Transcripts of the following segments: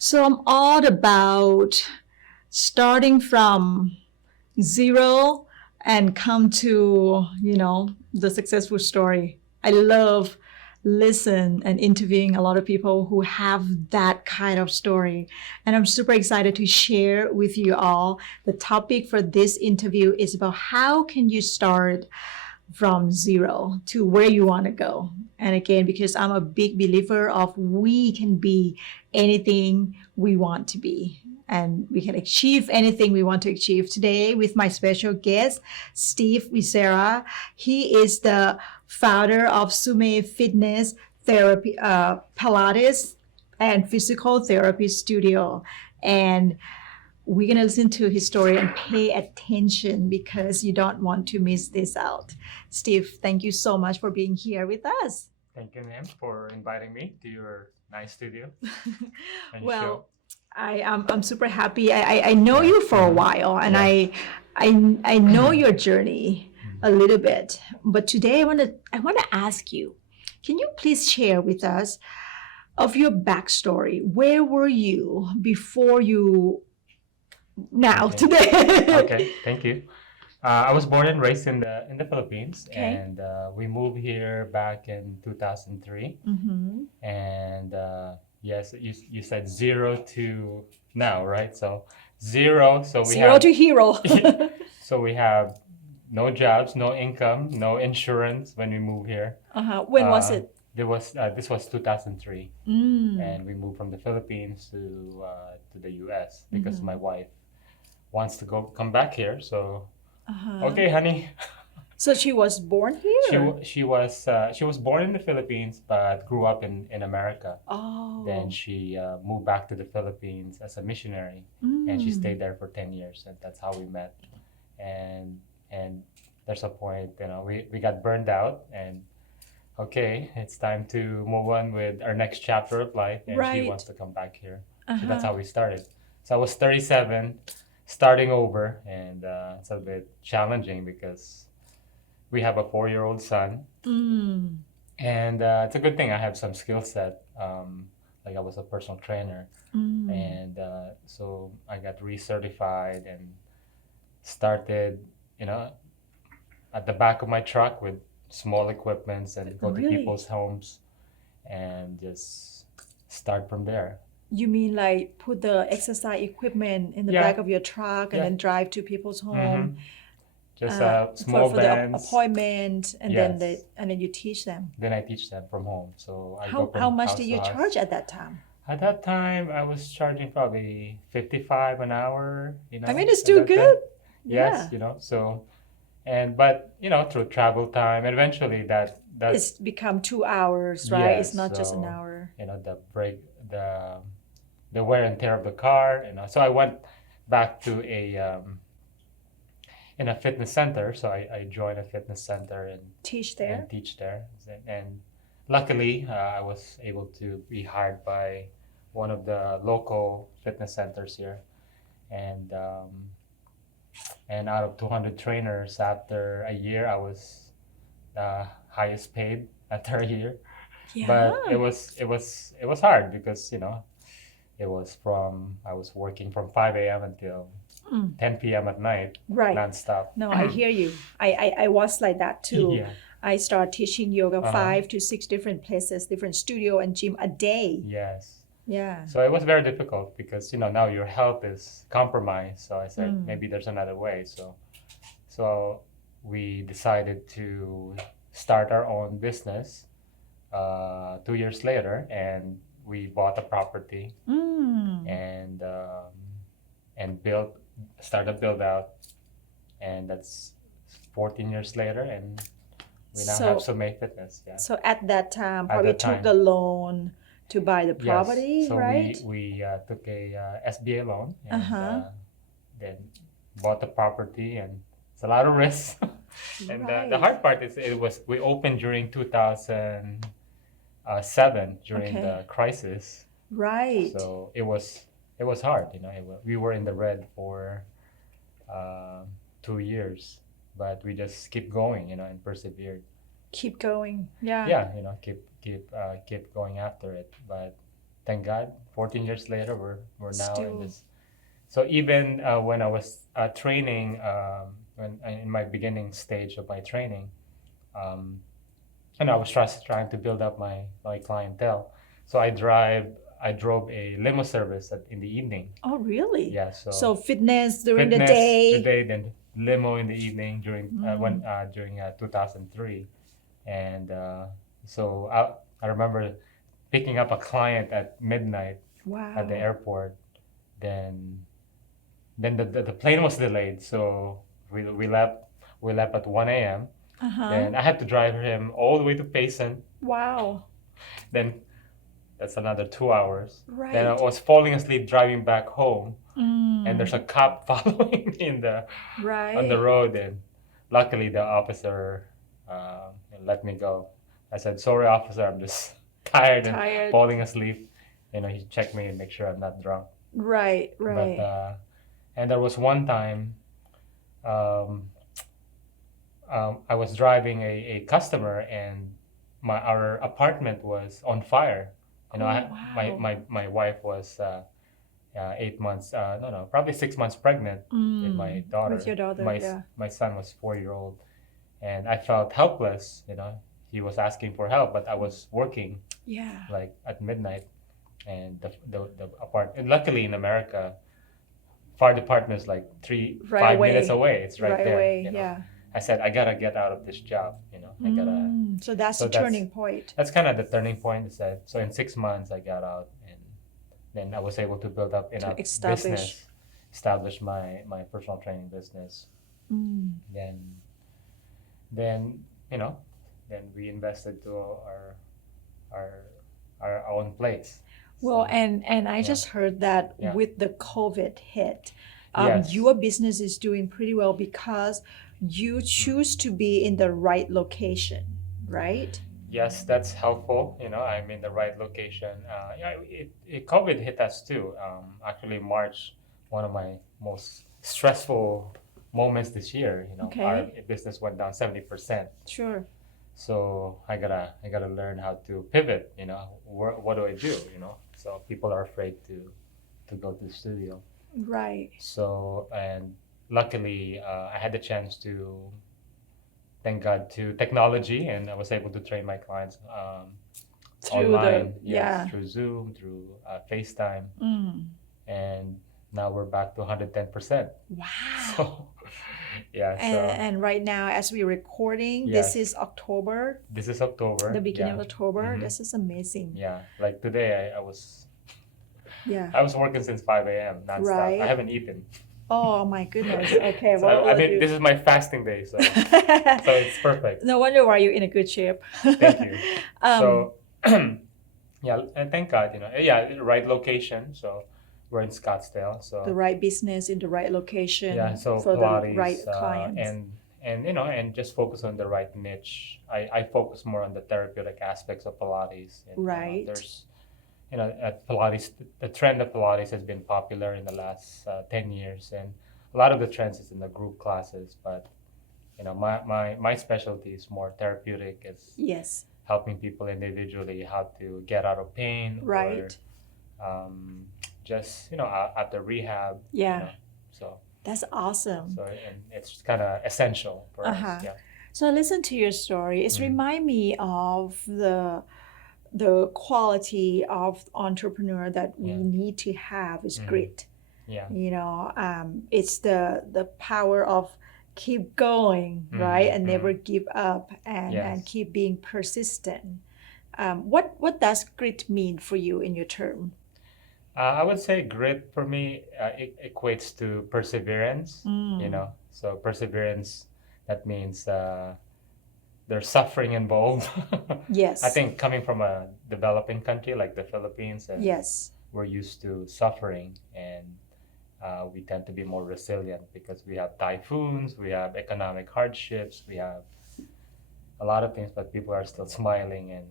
So I'm all about starting from zero and come to, the successful story. I love listen and interviewing a lot of people who have that kind of story. And I'm super excited to share with you all. The topic for this interview is about how can you start from zero to where you want to go. And again, because I'm a big believer of we can be anything we want to be and we can achieve anything we want to achieve. Today with my special guest, Steve Vicera. He is the founder of Sommet Fitness Therapy, Pilates and Physical Therapy Studio. And we're going to listen to his story and pay attention because you don't want to miss this out. Steve, thank you so much for being here with us. Thank you, Nam, for inviting me to your nice studio and Well, show. I'm super happy. I know you for a while, and Yeah. I know your journey a little bit. But today I want to ask you, can you please share with us of your backstory? Where were you before you now Okay. today? Okay, thank you. I was born and raised in the Philippines, Okay. and we moved here back in 2003. Mm-hmm. And yes, you said zero to now, right? So zero. So we Zero have to hero. so we have no jobs, no income, no insurance when we move here. When was Uh, it? This was 2003. Mm. And we moved from the Philippines to the U.S. because my wife wants to come back here. So okay, honey. So she was born here? She was born in the Philippines but grew up in America. Oh. Then she moved back to the Philippines as a missionary, and she stayed there for 10 years, and that's how we met. And there's a point, we got burned out, and okay, it's time to move on with our next chapter of life, and she Right. wants to come back here. So that's how we started. So I was 37, starting over, and it's a bit challenging because we have a 4-year-old son, Mm. and it's a good thing I have some skill set. Like I was a personal trainer, and so I got recertified and started, at the back of my truck with small equipments and go to Really? people's homes and just start from there. You mean like put the exercise equipment in the Yeah. back of your truck and Yeah. then drive to people's home Just for small the bands. appointment, and then Yes. you teach them. Then I teach them from home. So I How go from how much house did to you house. charge at that time? At that time, I was charging probably 55 an hour. I mean, it's at still that time. good. Yes, Yeah. so but through travel time, eventually that's It's become 2 hours, right? It's yes. not just an So hour. the break, the wear and tear of the car. So I went back to in a fitness center. So I joined a fitness center and Teach there. teach there. And luckily, I was able to be hired by one of the local fitness centers here. And out of 200 trainers, after a year, I was highest paid after a year. Yeah. But it was hard because it was I was working from 5 a.m. until 10 p.m. at night, Right. nonstop. No, I hear you. I was like that too. Yeah. I started teaching yoga 5 to 6 different places, different studio and gym a day. Yes. Yeah. So it was very difficult because now your health is compromised. So I said maybe there's another way. So we decided to start our own business 2 years later, and we bought a property and started build out, and that's 14 years later, and we now have Sommet Fitness. Yeah. So at that time, At probably that took time. a loan to buy the property, yes. So right? we took a SBA loan and then bought the property, and it's a lot of risk. And Right. the hard part is we opened during 2007 during Okay. the crisis. Right. So it was hard. We were in the red for 2 years, but we just keep going, and persevered. Keep going. Yeah. Yeah, keep going after it. But thank God, 14 years later, we're now in Still. this. So even when I was training, when in my beginning stage of my training, um, and I was trying to build up my clientele. So I drove a limo service in the evening. Oh, really? Yeah, So fitness during the fitness day. today, then limo in the evening during Mm. during 2003, and so I remember picking up a client at midnight at the Wow. airport. Then the plane was delayed, so we left at 1 a.m. Uh-huh. Then I had to drive him all the way to Payson. Wow. Then that's another 2 hours. Then I Right. was falling asleep driving back home, Mm. and there's a cop following on the Right. road, and luckily the officer let me go. I said, "Sorry, officer, I'm just tired and Tired. falling asleep." He checked me and make sure I'm not drunk. Right, right. But and there was one time um, I was driving a customer, and our apartment was on fire. Oh, My wife was 8 months, no, probably 6 months pregnant with my daughter. With your daughter, yeah. My son was 4 year old, and I felt helpless. He was asking for help, but I was working Yeah. like at midnight, and the apartment. And luckily in America, fire department is like Right 5 minutes away. away. It's right Right there. away, yeah. I said I gotta get out of this job. I gotta. So that's So the turning point. That's kind of the turning point. Is that so? In 6 months, I got out, and then I was able to build up enough establish. business, establish my personal training business. Mm. Then then we invested to our own place. Well, So, and I yeah. just heard that Yeah. with the COVID hit, Yes. your business is doing pretty well because you choose to be in the right location, right? Yes, that's helpful. I'm in the right location. COVID hit us too. Actually, March, one of my most stressful moments this year. Okay. Our business went down 70%. Sure. So I gotta learn how to pivot. What do I do? So people are afraid to go to the studio. Right. So, and luckily, I had the chance to, thank God, to technology, and I was able to train my clients Through online, the yeah. through Zoom, through FaceTime, Mm. and now we're back to 110%. Wow. So, yeah. So And right now, as we're recording, Yes. this is October, this is October. the beginning yeah. of October. Mhm. This is amazing. Yeah, like today, I was Yeah. working since 5 a.m. nonstop. Right. I haven't eaten. Oh my goodness. Okay. So Well, I mean, this is my fasting day, so it's perfect. No wonder why you're in a good shape. Thank you. Um, So, yeah, and thank God, right location. So we're in Scottsdale. So the right business in the right location yeah, so for Pilates, the right clients. and just focus on the right niche. I focus more on the therapeutic aspects of Pilates. And, Right. There's, at Pilates, the trend of Pilates has been popular in the last 10 years, and a lot of the trends is in the group classes. But my specialty is more therapeutic. It's Yes. helping people individually how to get out of pain, Right. or just after rehab. Yeah. So That's awesome. and it's kind of essential for Uh-huh. us. Yeah. So I listened to your story. It's Mhm. remind me of the quality of entrepreneur that we Yeah. need to have is Mhm. grit. Yeah. It's the power of keep going, right, and never give up, and Yes. keep being persistent. What does grit mean for you in your term? I would say grit for me it equates to perseverance. Mm. So perseverance, that means there's suffering involved. Yes. I think coming from a developing country like the Philippines, and Yes. we're used to suffering, and we tend to be more resilient because we have typhoons, we have economic hardships, we have a lot of things, but people are still smiling, and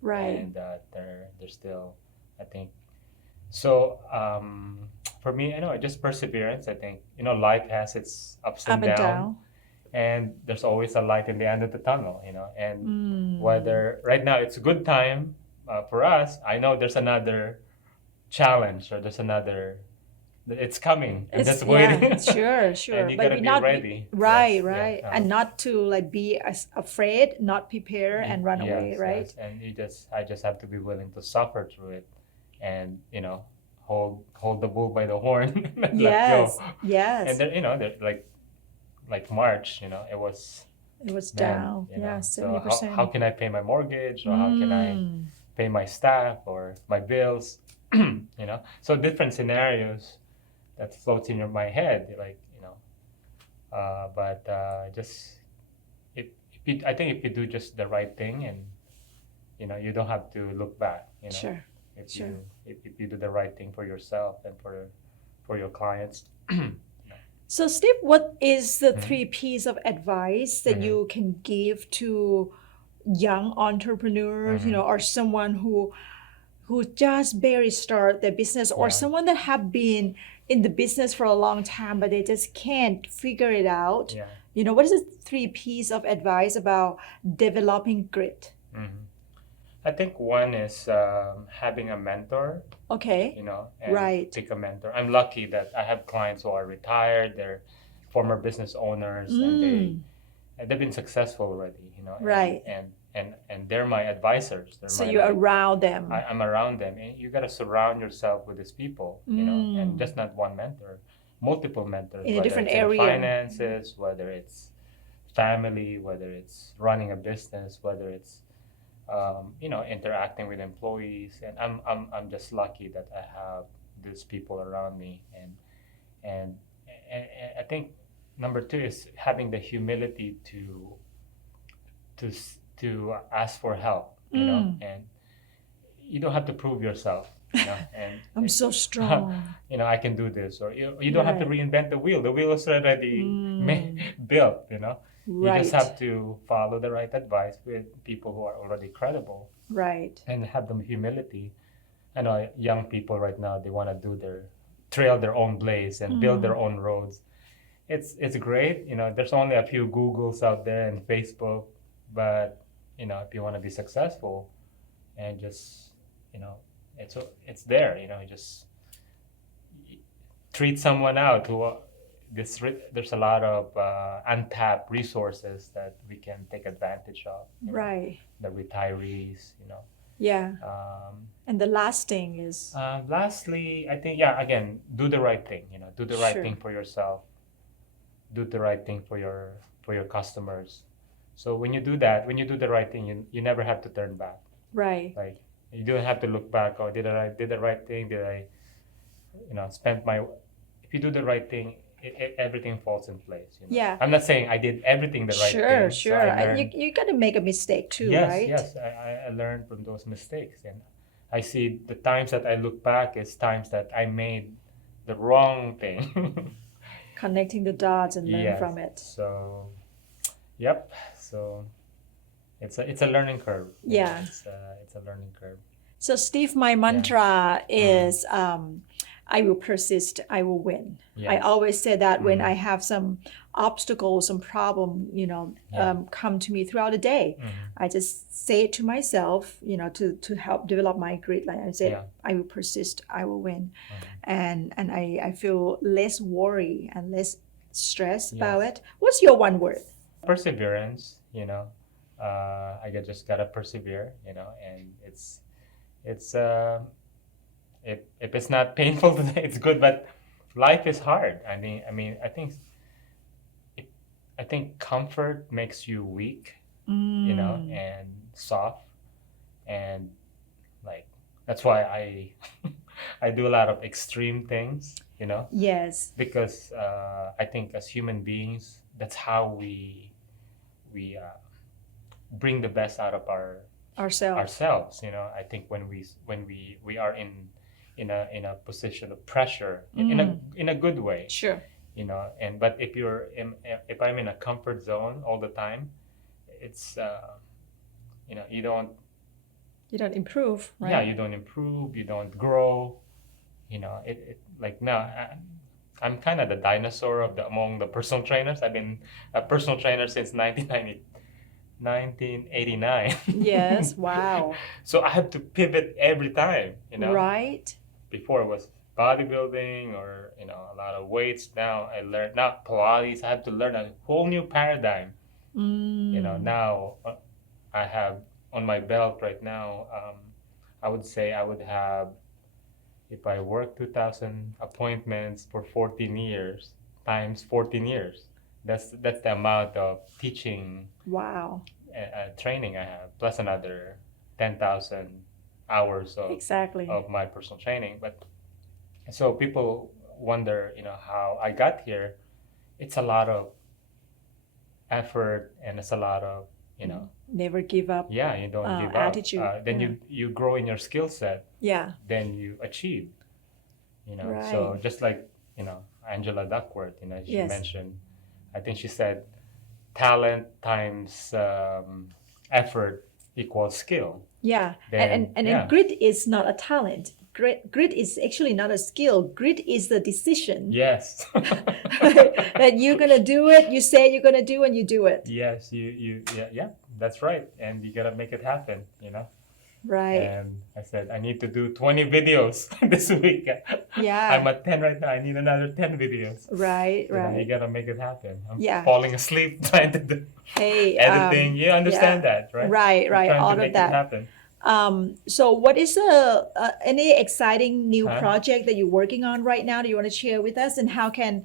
Right. and they're still, I think. So for me, just perseverance. I think life has its ups Up and and downs, down. and there's always a light in the end of the tunnel. And Mm. whether right now it's a good time, for us, I know there's another challenge or there's another, it's coming and just waiting. Yeah, sure, sure. And you But gotta we be not ready. right, Yes, right, yeah. and not to like be as afraid, not prepare and run away, Yes, right? yes. And I just have to be willing to suffer through it, and hold the bull by the horn, and let Yes, go. yes. And they're like March, it was It was man, down. Yeah, so 70%. how can I pay my mortgage, or how can I pay my staff or my bills? So different scenarios that floats in my head, like but just if you, I think if you do just the right thing, and you don't have to look back. Sure, If sure. if you do the right thing for yourself and for your clients. So, Steve, what is the Mhm. 3 piece of advice that Mhm. you can give to young entrepreneurs, Mhm. or someone who just barely start their business, or Yeah. someone that have been in the business for a long time but they just can't figure it out? Yeah. What is the 3 piece of advice about developing grit? Mhm. I think one is having a mentor. Okay, And right. pick a mentor. I'm lucky that I have clients who are retired. They're former business owners, and they've been successful already. Right. And they're my advisors. They're So my you're like, around them. I'm around them, and you gotta surround yourself with these people. And just not one mentor, multiple mentors. In a whether different it's in area. finances, whether it's family, whether it's running a business, whether it's interacting with employees. And I'm just lucky that I have these people around me. And, and I think number two is having the humility to ask for help. And you don't have to prove yourself. And I'm so strong. I can do this, or you don't have to Right. reinvent the wheel. The wheel is already built. You just Right. have to follow the right advice with people who are already credible, Right. and have the humility. I know young people right now, they want to trail their own blaze and build their own roads. It's great. There's only a few Googles out there and Facebook, but if you want to be successful, and just it's there. Just treat someone out who there's a lot of untapped resources that we can take advantage of. Right. The retirees. Yeah. And the last thing is Lastly, I think, again, do the right thing. Do the right Sure. thing for yourself. Do the right thing for your customers. So when you do the right thing, you never have to turn back. right. Like, you don't have to look back. Oh, did I did the right thing? Did I, spend my? If you do the right thing, everything falls in place. Yeah. I'm not saying I did everything the right Sure, thing. So sure. I And learned, you got to make a mistake too, yes, right? yes. I learned from those mistakes, and I see the times that I look back as times that I made the wrong thing. Connecting the dots and learn Yes. from it. So, yep. So it's a learning curve. Yeah. It's a learning curve. So, Steve, my mantra is I will persist, I will win. I Yes. always say that when I have some obstacles, some problem, Yeah. come to me throughout the day. I just say it to myself, to help develop my grit. Like I said, Yeah. I will persist, I will win. And I feel less worry and less stress about it. What's your one word? Perseverance. Just gotta persevere. And it's if it's not painful today, it's good. But life is hard. I think comfort makes you weak, and soft, and like that's why I I do a lot of extreme things, Yes. because I think as human beings, that's how we bring the best out of Ourselves. ourselves. I think when we are in a position of pressure, in a good way, Sure. but if I'm in a comfort zone all the time, it's you don't You don't improve, right? you don't improve, you don't grow. It like now I'm kind of the dinosaur among the personal trainers. I've been a personal trainer since 1990 1989. Yes. Wow. So I have to pivot every time, Right. Before it was bodybuilding or, a lot of weights. Now I learned, now Pilates, I have to learn a whole new paradigm. Now I have on my belt right now, I would say I would have, if I work 2,000 appointments for 14 years, times 14 years, that's the amount of teaching Wow. training I have, plus another 10,000 hours Exactly. of my personal training. But so people wonder, how I got here. It's a lot of effort, and it's a lot of, Never give up. yeah, you don't give up. Attitude. Then Yeah. you grow in your skill set. Yeah. Then you achieve. Right. So just like Angela Duckworth, she Yes. mentioned, I think she said, talent times effort equals skill. Yeah. Then, And yeah. grit is not a talent. Grit is actually not a skill. Grit is the decision. Yes. That you're gonna do it. You say you're gonna do, and you do it. Yes, yeah, that's right. And you gotta make it happen, Right. And I said, I need to do 20 videos this week. Yeah. I'm at 10 right now. I need another 10 videos. Right. So then you Right. gotta make it happen. I'm Yeah. falling asleep trying to do Hey. editing. You understand that, right? Right. I'm Right. trying All to of make that. it happen. So what is any exciting new Huh? project that you're working on right now? Do you want to share with us, and how can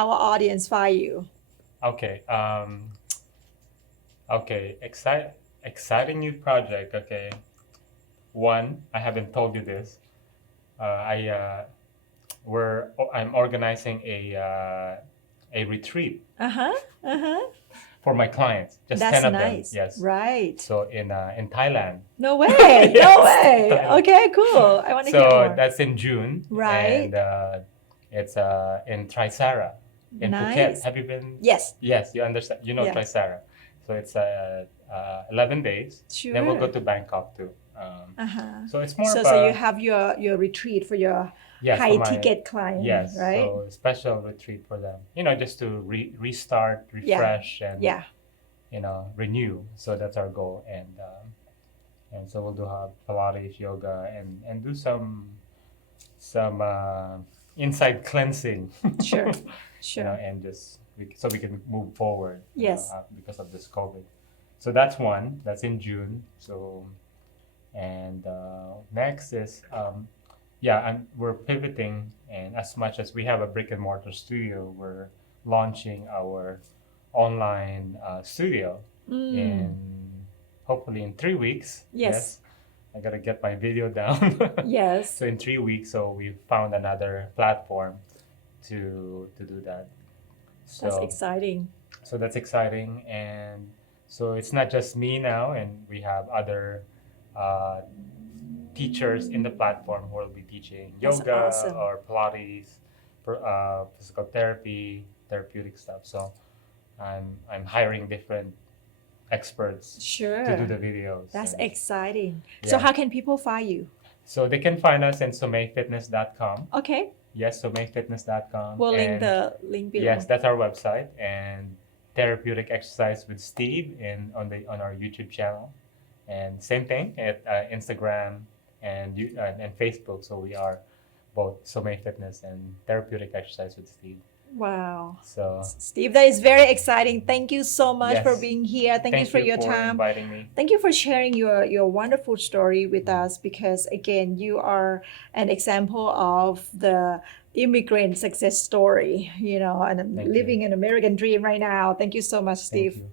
our audience find you? Okay. Okay. Exciting new project. Okay. One, I haven't told you this. I'm organizing a retreat for my clients. Just That's 10 of nice. them. Yes. Right. So in Thailand. No way. No Yes, way. Thailand. Okay. Cool. I want to hear So more. that's in June. Right. And it's in Trisara in Phuket. Nice. Have you been? Yes. Yes, you understand. You know Yeah. Trisara. So it's 11 days. Sure. Then we'll go to Bangkok too. So it's more So of so a, you have your retreat for your yes, for high my- ticket client, Yes, right? so special retreat for them. Just to restart, refresh, and Yeah. renew. So that's our goal, and so we'll do Pilates, yoga, and do some inside cleansing. Sure. Sure. And just so we can move forward. Yes. Because of this COVID. So that's one. That's in June. So, and next is we're pivoting, and as much as we have a brick and mortar studio, we're launching our online studio in hopefully in 3 weeks. Yes. I gotta get my video down. Yes. So in 3 weeks, so we found another platform to do that. So That's exciting. so that's exciting, and so it's not just me now, and we have other teachers in the platform who will be teaching That's yoga awesome. or Pilates, physical therapy, therapeutic stuff. So I'm hiring different experts Sure. to do the videos. That's and- exciting. So Yeah. how can people find you? So they can find us in sommetfitness.com. Okay. Yes, sommetfitness.com. We'll link And the link below. yes, that's our website, and therapeutic exercise with Steve on our YouTube channel, and same thing at Instagram and Facebook. So we are both Sommet Fitness and therapeutic exercise with Steve. Wow. So Steve, that is very exciting. Thank you so much Yes. for being here. Thank you for your time. inviting me. Thank you for sharing your wonderful story with us, because again, you are an example of the immigrant success story, and Thank you. living an American dream right now. Thank you so much, Thank Steve. you.